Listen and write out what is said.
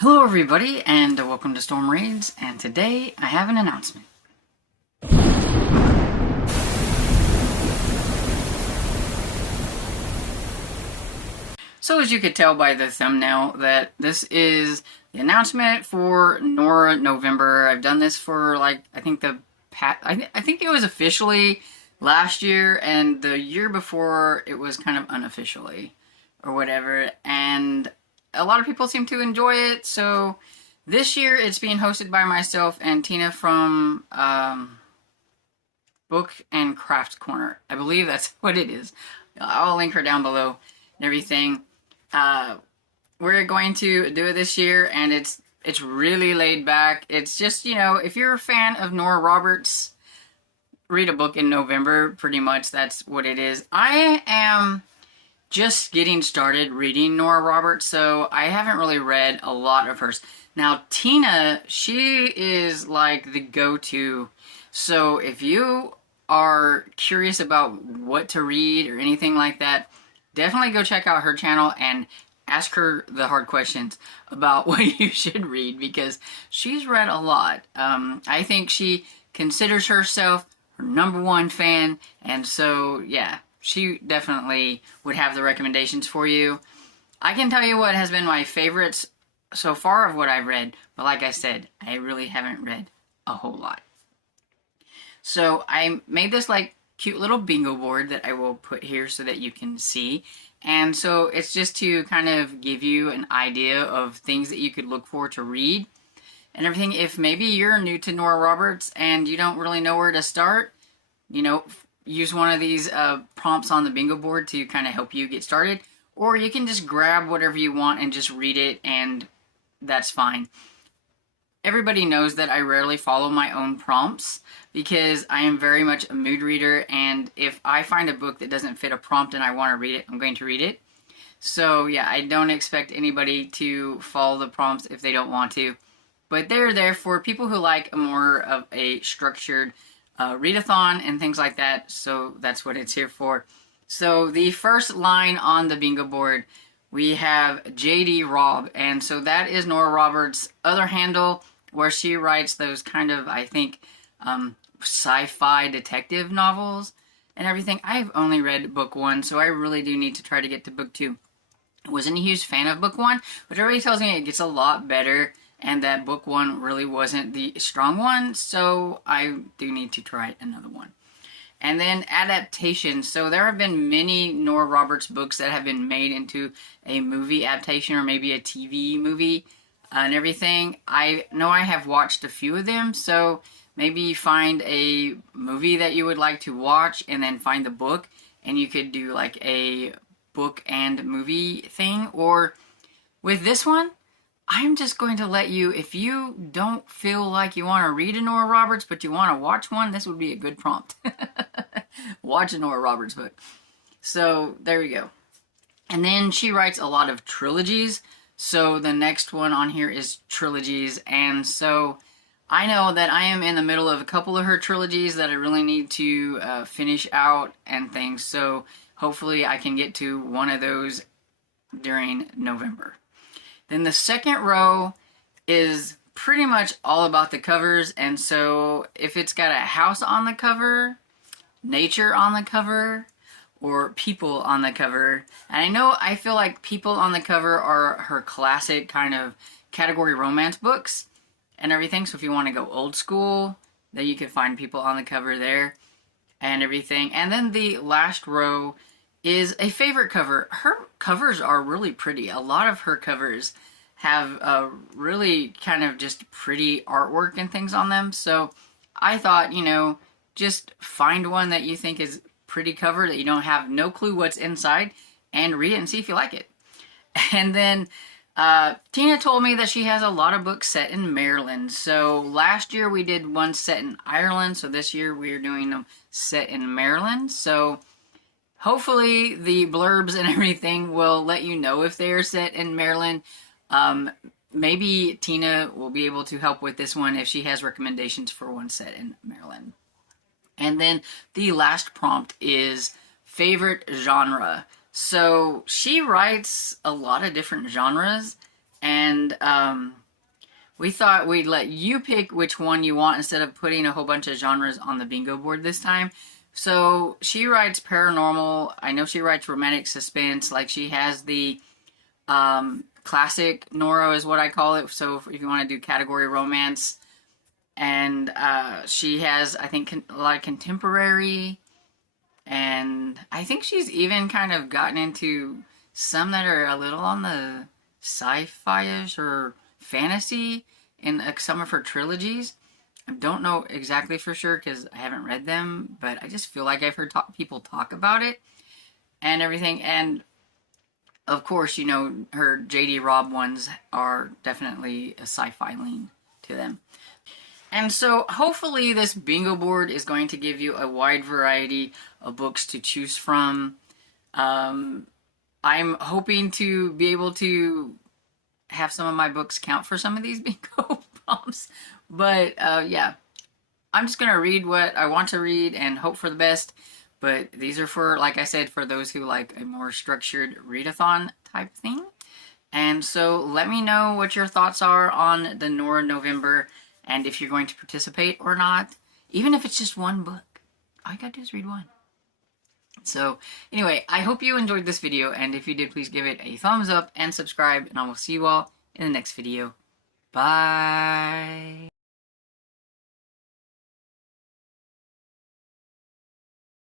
Hello everybody and welcome to Storm Raids, and today I have an announcement. So as you could tell by the thumbnail that this is the announcement for Nora November. I've done this for I think I think it was officially last year, and the year before it was kind of unofficially or whatever, and a lot of people seem to enjoy it. So this year it's being hosted by myself and Tina from Book and Craft Corner. I believe that's what it is. I'll link her down below and everything. We're going to do it this year, and it's really laid back. It's just, if you're a fan of Nora Roberts, read a book in November. Pretty much that's what it is. I am just getting started reading Nora Roberts, so I haven't really read a lot of hers. Now, Tina, she is like the go-to. So if you are curious about what to read or anything like that, definitely go check out her channel and ask her the hard questions about what you should read, because she's read a lot. I think she considers herself her #1 fan, and so yeah, she definitely would have the recommendations for you. I can tell you what has been my favorites so far of what I've read, but like I said, I really haven't read a whole lot. So I made this cute little bingo board that I will put here so that you can see. And so it's just to kind of give you an idea of things that you could look for to read and everything. If maybe you're new to Nora Roberts and you don't really know where to start, use one of these prompts on the bingo board to kind of help you get started. Or you can just grab whatever you want and just read it, and that's fine. Everybody knows that I rarely follow my own prompts because I am very much a mood reader, and if I find a book that doesn't fit a prompt and I want to read it, I'm going to read it. So yeah, I don't expect anybody to follow the prompts if they don't want to, but they're there for people who like more of a structured readathon and things like that, so that's what it's here for. So the first line on the bingo board, we have J.D. Robb, and so that is Nora Roberts' other handle, where she writes those kind of, I think, sci-fi detective novels and everything. I've only read book 1, so I really do need to try to get to book 2. I wasn't a huge fan of book 1, but everybody tells me it gets a lot better, and that book 1 really wasn't the strong one, so I do need to try another one. And then adaptations. So there have been many Nora Roberts books that have been made into a movie adaptation or maybe a TV movie and everything. I know I have watched a few of them, so maybe find a movie that you would like to watch and then find the book, and you could do like a book and movie thing. Or with this one, I'm just going to let you, if you don't feel like you want to read a Nora Roberts, but you want to watch one, this would be a good prompt. Watch a Nora Roberts book. So there we go. And then she writes a lot of trilogies. So the next one on here is trilogies. And so I know that I am in the middle of a couple of her trilogies that I really need to finish out and things. So hopefully I can get to one of those during November. Then the second row is pretty much all about the covers, and so if it's got a house on the cover, nature on the cover, or people on the cover, and I feel like people on the cover are her classic kind of category romance books and everything, so if you want to go old school, then you can find people on the cover there and everything. And then the last row is a favorite cover. Her covers are really pretty. A lot of her covers have really kind of just pretty artwork and things on them. So I thought, just find one that you think is pretty cover that you don't have no clue what's inside, and read it and see if you like it. And then Tina told me that she has a lot of books set in Maryland. So last year we did one set in Ireland. So this year we're doing them set in Maryland. So hopefully the blurbs and everything will let you know if they are set in Maryland. Maybe Tina will be able to help with this one if she has recommendations for one set in Maryland. And then the last prompt is favorite genre. So she writes a lot of different genres, And we thought we'd let you pick which one you want instead of putting a whole bunch of genres on the bingo board this time. So she writes paranormal. I know she writes romantic suspense. Like she has the classic Nora is what I call it. So if you want to do category romance, and she has, I think, a lot of contemporary, and I think she's even kind of gotten into some that are a little on the sci-fi-ish or fantasy in some of her trilogies. I don't know exactly for sure because I haven't read them, but I just feel like I've heard people talk about it and everything. And of course, you know, her J.D. Robb ones are definitely a sci-fi lean to them. And so hopefully this bingo board is going to give you a wide variety of books to choose from. I'm hoping to be able to have some of my books count for some of these bingo prompts. But yeah, I'm just going to read what I want to read and hope for the best. But these are for, like I said, for those who like a more structured readathon type thing. And so let me know what your thoughts are on the Nora November and if you're going to participate or not. Even if it's just one book. All you gotta do is read one. So anyway, I hope you enjoyed this video, and if you did, please give it a thumbs up and subscribe, and I will see you all in the next video. Bye!